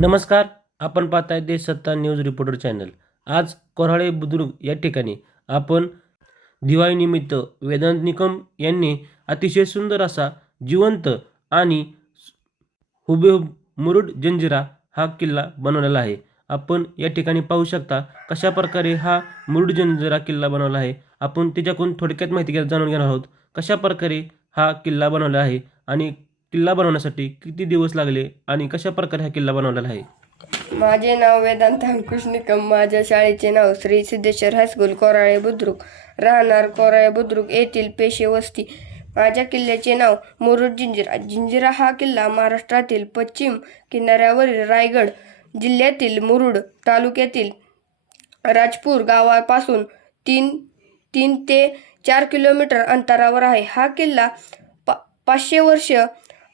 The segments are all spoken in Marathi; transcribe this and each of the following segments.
नमस्कार आपण पाहताय देश सत्ता न्यूज रिपोर्टर चॅनल. आज कोराळे बुद्रुक या ठिकाणी आपण दिवाळीनिमित्त वेदांत निकम यांनी अतिशय सुंदर असा जिवंत आणि हुबेहूब मुरुड जंजिरा हा किल्ला बनवलेला आहे. आपण या ठिकाणी पाहू शकता कशा प्रकारे हा मुरुड जंजिरा किल्ला बनवला आहे. आपण त्याच्याकडून थोडक्यात माहिती घ्या जाणून घेणार आहोत कशा प्रकारे हा किल्ला बनवला आहे आणि किल्ला बनवण्यासाठी किती दिवस लागले आणि कशा प्रकारे हा किल्ला बनवलेला आहे? माझे नाव वेदांत अंकुश निकम माझ्या शाळेचे नाव श्री सिद्धेश्वर हायस्कूल कोराळे बुद्रुक. राहणार कोराळे बुद्रुक येथील पेशे वस्ती. माझ्या किल्ल्याचे नाव मुरुड जिंजिरा. जिंजिरा हा किल्ला महाराष्ट्रातील पश्चिम किनाऱ्यावरील रायगड जिल्ह्यातील मुरुड तालुक्यातील राजपूर गावापासून तीन तीन ते चार किलोमीटर अंतरावर आहे. हा किल्ला पा पाचशे वर्ष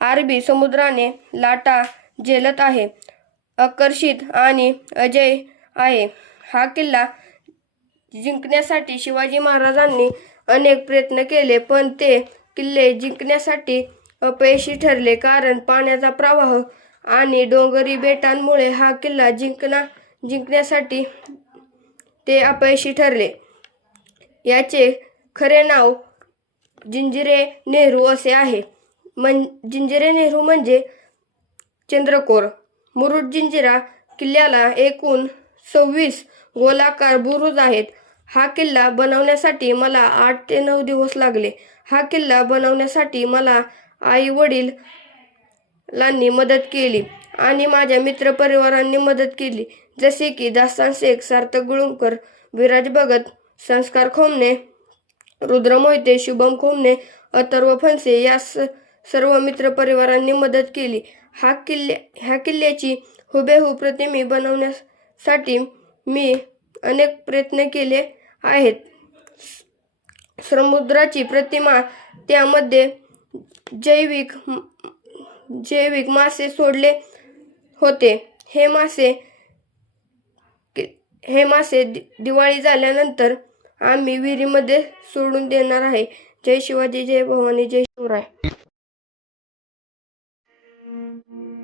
अरबी समुद्राने लाटा झेलत आहे. आकर्षित आणि अजय आहे. हा किल्ला जिंकण्यासाठी शिवाजी महाराजांनी अनेक प्रयत्न केले पण ते किल्ले जिंकण्यासाठी अपयशी ठरले कारण पाण्याचा प्रवाह आणि डोंगरी बेटांमुळे हा किल्ला जिंकणा जिंकण्यासाठी ते अपयशी ठरले. याचे खरे नाव जिंजिरे नेहरू असे आहे. मन जिंजिरे नेहरू म्हणजे चंद्रकोर. मुरुड जिंजिरा किल्ल्याला एकूण सव्वीस गोलाकार बुरुज आहेत. हा किल्ला बनवण्यासाठी मला आठ ते नऊ दिवस लागले. हा किल्ला बनवण्यासाठी मला आई वडील लांनी मदत केली आणि माझ्या मित्रपरिवारांनी मदत केली. जसे की दास्तान शेख सार्थक गुळुंकर विराज भगत संस्कार खोमणे रुद्र मोहिते शुभम खोमणे अथर्व फणसे या स सर्व मित्रपरिवारांनी मदत केली. हा किल्ले ह्या किल्ल्याची हुबेहूब प्रतिमे बनवण्यासाठी मी अनेक प्रयत्न केले आहेत. समुद्राची प्रतिमा त्यामध्ये जैविक जैविक मासे सोडले होते. हे मासे हे मासे दि- दिवाळी झाल्यानंतर आम्ही विहिरीमध्ये सोडून देणार आहे. जय शिवाजी जय भवानी जय शिवराय. Thank you.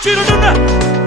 去头正站。